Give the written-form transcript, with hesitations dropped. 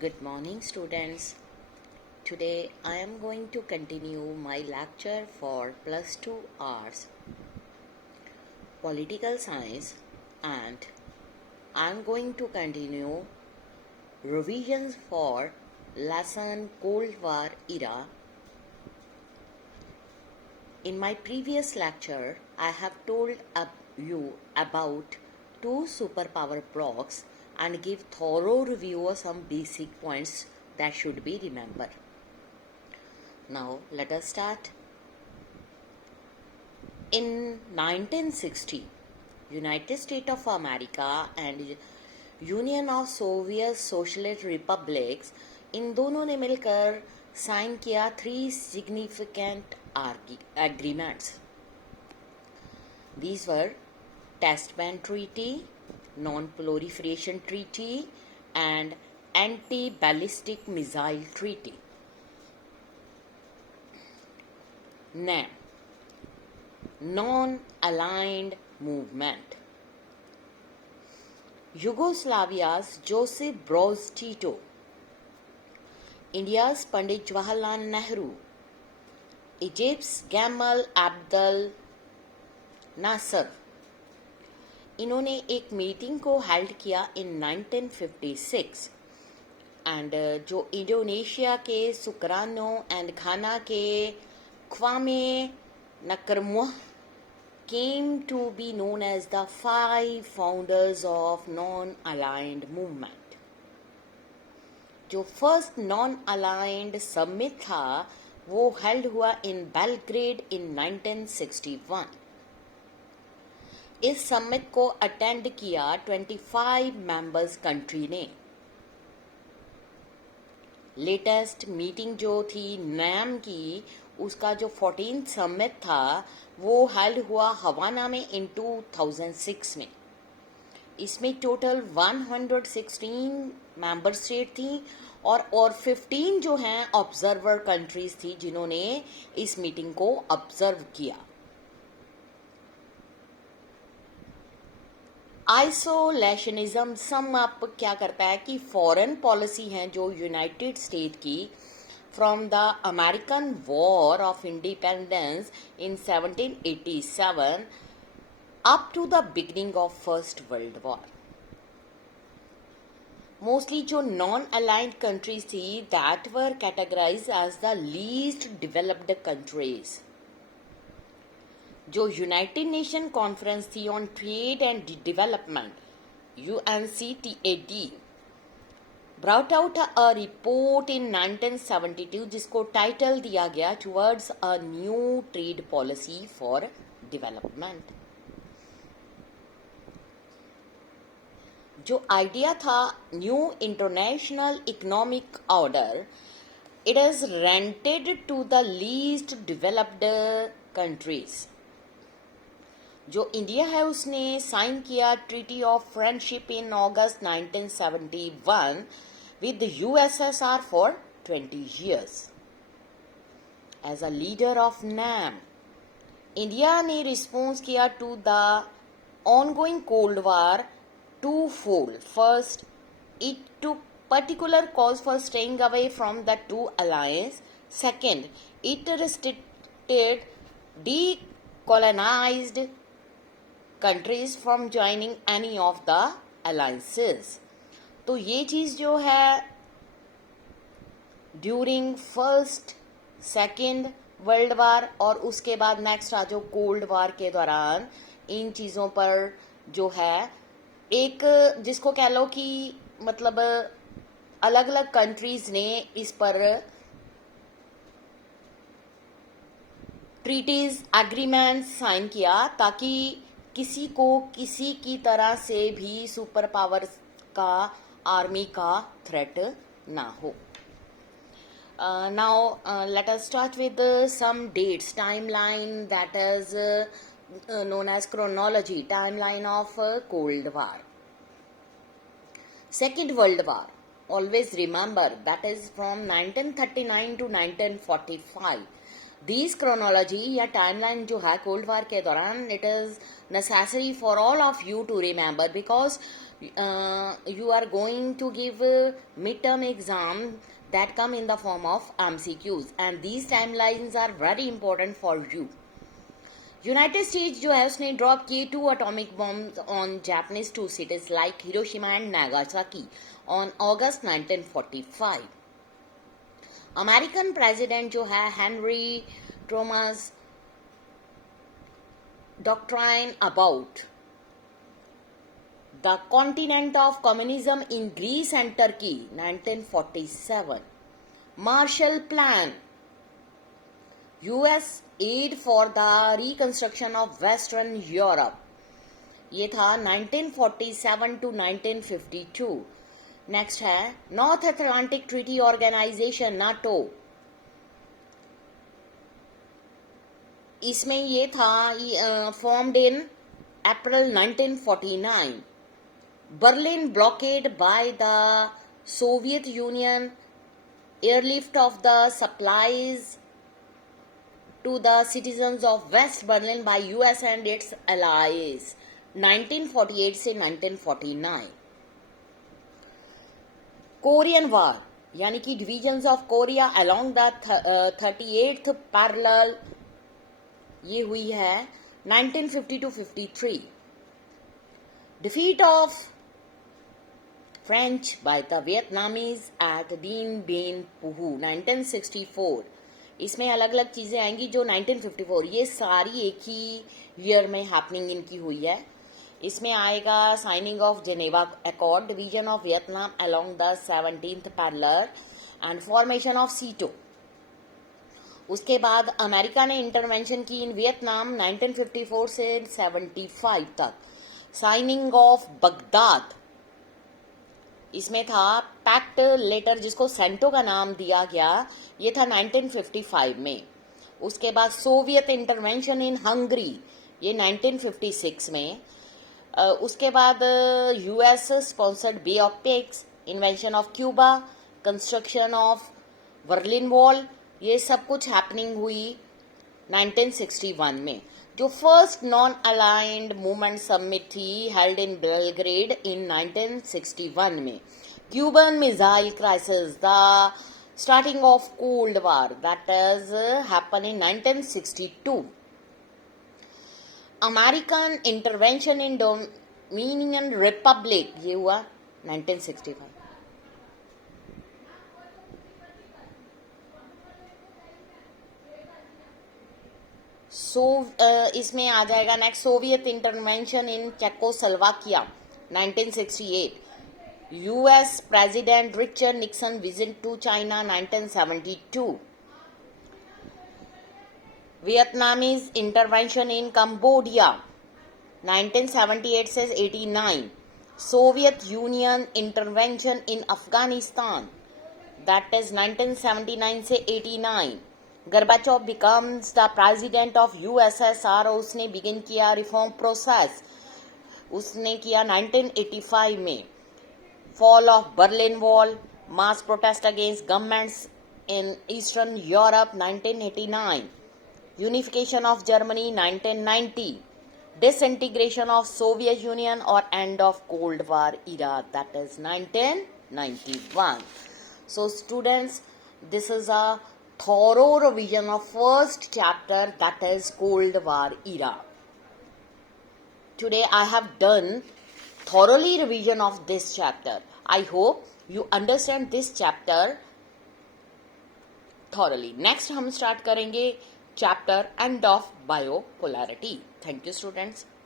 Good morning, students. Today I am going to continue my lecture for plus 2 hours political science, and I am going to continue revisions for lesson Cold War era. In my previous lecture, I have told you about two superpower blocks and give thorough review of some basic points that should be remembered. Now let us start. In 1960, United States of America and union of Soviet socialist republics इन दोनों ने मिलकर sign किया 3 significant agreements. These were Test Ban Treaty, Non-Proliferation Treaty, and Anti-Ballistic Missile Treaty. Now, non-aligned movement. Yugoslavia's Josip Broz Tito, India's Pandit Jawaharlal Nehru, Egypt's Gamal Abdel Nasser, इन्होंने एक meeting को held किया इन 1956 and जो Indonesia के सुकरानो and घाना के ख्वामे नकरमुह came to be known as the 5 founders of non-aligned movement. जो first non-aligned summit था वो हेल्ड हुआ इन बेलग्रेड इन 1961. इस समिट को अटेंड किया 25 मेंबर्स कंट्री ने. लेटेस्ट मीटिंग जो थी नैम की, उसका जो 14th समिट था वो हेल्ड हुआ हवाना में इन 2006 में. इसमें टोटल 116 मेंबर स्टेट थी और 15 जो हैं ऑब्जर्वर कंट्रीज थी जिन्होंने इस मीटिंग को ऑब्जर्व किया. आइसोलेशनिज्म सम अप क्या करता है कि फॉरेन पॉलिसी है जो यूनाइटेड स्टेट की from the American war of independence in 1787 up to the beginning of First World War. Mostly जो non-aligned countries थी that were categorized as the least developed countries. जो यूनाइटेड नेशन कॉन्फ्रेंस थी on trade and development UNCTAD brought out a report in 1972 जिसको title दिया गया towards a new trade policy for development. जो idea था new international economic order, it is rented to the least developed countries. जो India है उसने sign किया treaty of friendship in August 1971 with USSR for 20 years. As a leader of NAM, India ने response किया to the ongoing cold war twofold. First, it took particular cause for staying away from the two alliance. Second, it restricted decolonized countries from joining any of the alliances. तो ये चीज़ जो है during first second world war और उसके बाद next आ जो cold war के दौरान इन चीज़ों पर जो है एक जिसको कह लो कि मतलब अलग अलग कंट्रीज ने इस पर ट्रीटीज एग्रीमेंट साइन किया ताकि किसी को किसी की तरह से भी सुपर पावर का आर्मी का थ्रेट ना हो. Now let us start with some dates timeline that is known as chronology timeline of Cold War. Second World War, always remember that is from 1939 to 1945. These chronology या timeline जो है Cold War के दौरान it is necessary for all of you to remember because you are going to give midterm exam that come in the form of MCQs, and these timelines are very important for you. United States जो है उसने drop किए 2 atomic bombs on Japanese 2 cities like Hiroshima and Nagasaki on August 1945. American president जो है Henry Truman doctrine about the continent of communism in Greece and Turkey 1947. Marshall plan, US aid for the reconstruction of western Europe, ये था 1947 to 1952. Next है North Atlantic Treaty Organization NATO, इसमें ये था formed in April 1949. Berlin blockade by the Soviet union, airlift of the supplies to the citizens of West Berlin by US and its allies 1948 से 1949. Korean वार यानी कि divisions of Korea along the 38th parallel, ये हुई है 1950 to 53. Defeat of French by the Vietnamese at Dien Bien Phu 1964. इसमें अलग अलग चीजें आएंगी जो 1954, ये सारी एक ही ईयर में हैपनिंग इनकी हुई है. इसमें आएगा signing off Geneva accord, division of Vietnam along the 17th parallel and formation of सीटो. उसके बाद अमेरिका ने इंटरवेंशन की इन वियतनाम 1954 से 75 तक. साइनिंग ऑफ बगदाद, इसमें था पैक्ट लेटर जिसको सेंटो का नाम दिया गया, ये था 1955 में. उसके बाद सोवियत इंटरवेंशन इन हंगरी, ये 1956 में. उसके बाद US sponsored Bay of Pigs, invention of Cuba, construction of Berlin wall, ये सब कुछ हैपनिंग हुई 1961 में. जो first non aligned movement summit थी हेल्ड इन बेलग्रेड इन 1961 में. Cuban missile crisis, the starting of cold war, that is happen in 1962. American intervention in Dominion Republic, ये हुआ 1965. इसमें आ जाएगा next Soviet intervention in Czechoslovakia 1968. US president Richard Nixon visit to China 1972. Vietnamese intervention in Cambodia 1978 से 89. Soviet union intervention in Afghanistan, that is 1979 से 89. Gorbachev becomes the president of USSR, उसने begin किया reform process, उसने किया 1985 में. Fall of Berlin wall, mass protest against governments in eastern Europe 1989. Unification of Germany 1990. Disintegration of Soviet union और end of cold war era, that is 1991. So students, this is a thorough revision of first chapter, that is Cold War era. Today I have done thoroughly revision of this chapter. I hope you understand this chapter thoroughly. Next हम start करेंगे chapter end of biopolarity. Thank you students.